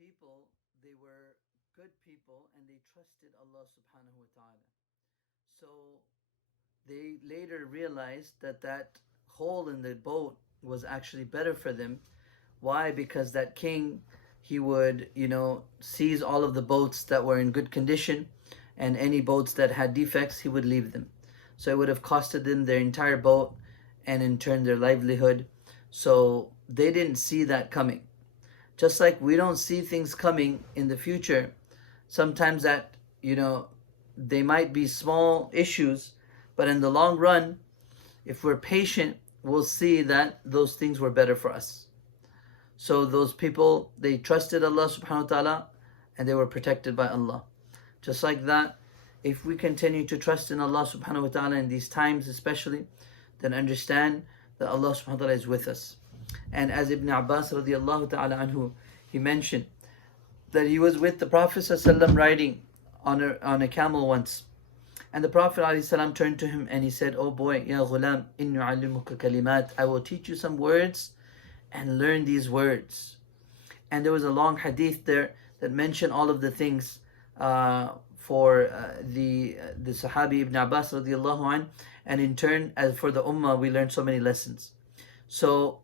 people, they were good people and they trusted Allah subhanahu wa ta'ala. So they later realized that that hole in the boat was actually better for them. Why? Because that king, he would, seize all of the boats that were in good condition, and any boats that had defects, he would leave them. So it would have costed them their entire boat and in turn their livelihood. So they didn't see that coming. Just like we don't see things coming in the future, sometimes that, they might be small issues, but in the long run, if we're patient, we'll see that those things were better for us. So those people, they trusted Allah subhanahu wa ta'ala and they were protected by Allah. Just like that, if we continue to trust in Allah subhanahu wa ta'ala in these times especially, then understand that Allah subhanahu wa ta'ala is with us. And as Ibn Abbas radiallahu ta'ala anhu, he mentioned that he was with the Prophet ﷺ riding on a camel once. And the Prophet ﷺ turned to him and he said, "Oh boy, ya ghulam, inni u'allimuka kalimat, I will teach you some words and learn these words." And there was a long hadith there that mentioned all of the things for the Sahabi Ibn Abbas radiallahu anh, and in turn, as for the Ummah, we learned so many lessons. So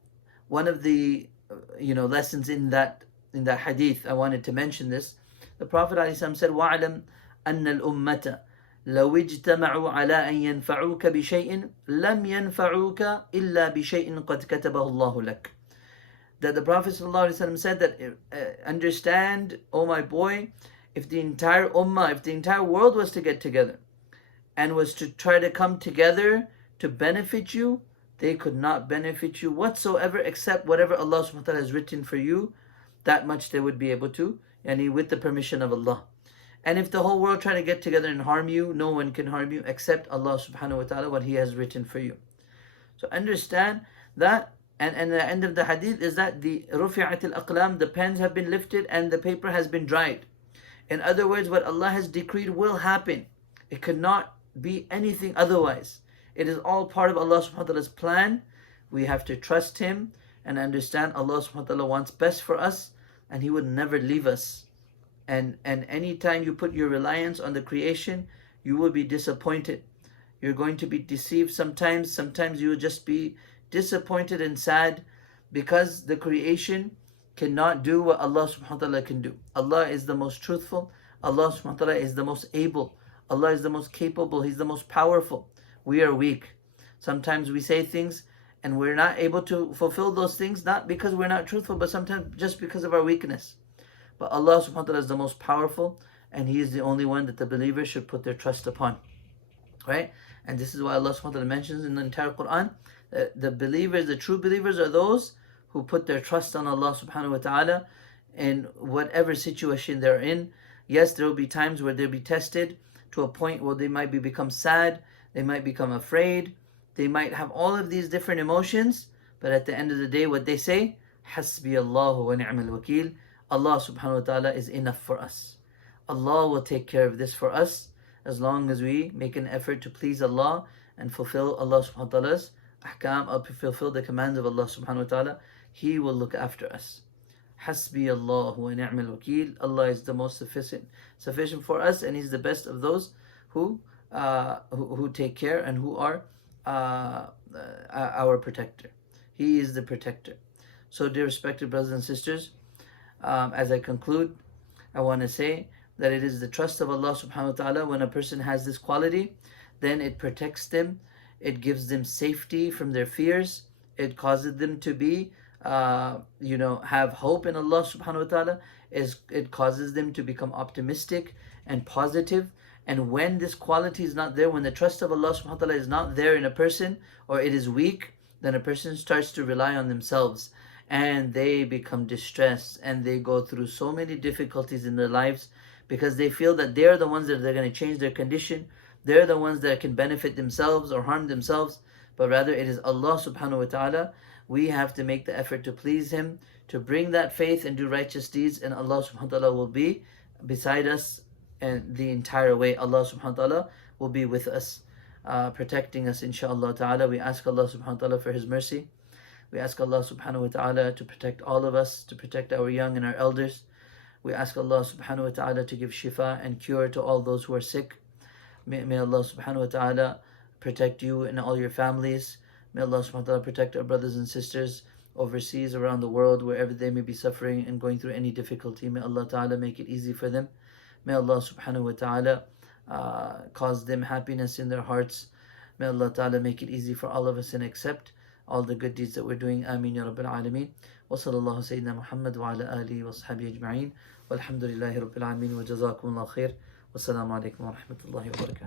one of the lessons in that hadith, I wanted to mention this. The Prophet ﷺ said, "وَعْلَمْ أَنَّ الْأُمَّةَ لو اجتمعوا على أن ينفعوك بشيء لم ينفعوك إلا بشيء قد كتبه الله لك." That the Prophet ﷺ said that, understand, oh my boy, if the entire ummah, if the entire world was to get together and was to try to come together to benefit you, they could not benefit you whatsoever except whatever Allah subhanahu wa ta'ala has written for you. That much they would be able to, and with the permission of Allah. And if the whole world try to get together and harm you, no one can harm you except Allah subhanahu wa ta'ala, what He has written for you. So understand that, and the end of the hadith is that the rufi'at al-aqlam, the pens have been lifted and the paper has been dried. In other words, what Allah has decreed will happen. It could not be anything otherwise. It is all part of Allah subhanahu wa ta'ala's plan. We have to trust Him and understand Allah subhanahu wa ta'ala wants best for us, and He would never leave us. And anytime you put your reliance on the creation, you will be disappointed. You're going to be deceived sometimes. Sometimes you will just be disappointed and sad because the creation cannot do what Allah subhanahu wa ta'ala can do. Allah is the most truthful. Allah subhanahu wa ta'ala is the most able. Allah is the most capable. He's the most powerful. We are weak. Sometimes we say things and we're not able to fulfill those things, not because we're not truthful, but sometimes just because of our weakness. But Allah subhanahu wa ta'ala is the most powerful, and He is the only one that the believers should put their trust upon. Right? And this is why Allah subhanahu wa ta'ala mentions in the entire Quran that the believers, the true believers, are those who put their trust on Allah subhanahu wa ta'ala in whatever situation they're in. Yes, there will be times where they'll be tested to a point where they might become sad, they might become afraid, they might have all of these different emotions, but at the end of the day, what they say, Hasbi Allahu wa ni'mal wakil, Allah subhanahu wa ta'ala is enough for us. Allah will take care of this for us as long as we make an effort to please Allah and fulfill Allah subhanahu wa ta'ala's ahkam, or fulfill the commands of Allah subhanahu wa ta'ala. He will look after us. Hasbi Allah wa ni'mal wakil. Allah is the most sufficient for us, and He's the best of those who take care and who are our protector. He is the protector. So, dear respected brothers and sisters, as I conclude, I want to say that it is the trust of Allah subhanahu wa ta'ala. When a person has this quality, then it protects them, it gives them safety from their fears, it causes them to be have hope in Allah subhanahu wa ta'ala, it causes them to become optimistic and positive. And when this quality is not there, when the trust of Allah subhanahu wa ta'ala is not there in a person, or it is weak, then a person starts to rely on themselves, and they become distressed, and they go through so many difficulties in their lives because they feel that they're the ones that they're going to change their condition, they're the ones that can benefit themselves or harm themselves, but rather it is Allah subhanahu wa ta'ala. We have to make the effort to please Him, to bring that faith and do righteous deeds, and Allah subhanahu wa ta'ala will be beside us, and the entire way Allah subhanahu wa ta'ala will be with us, protecting us inshaAllah ta'ala. We ask Allah subhanahu wa ta'ala for His mercy. We ask Allah subhanahu wa ta'ala to protect all of us, to protect our young and our elders. We ask Allah subhanahu wa ta'ala to give shifa and cure to all those who are sick. May Allah subhanahu wa ta'ala protect you and all your families. May Allah subhanahu wa ta'ala protect our brothers and sisters overseas, around the world, wherever they may be suffering and going through any difficulty. May Allah ta'ala make it easy for them. May Allah subhanahu wa ta'ala cause them happiness in their hearts. May Allah ta'ala make it easy for all of us and accept all the good deeds that we're doing. Ameen ya Rabbil Alameen. Wa sallallahu Sayyidina Muhammad wa ala alihi wa sahbihi ajma'in. Walhamdulillahi Rabbil Alameen wa jazakumullahu khair. Wassalamu alaikum wa rahmatullahi wa barakatuh.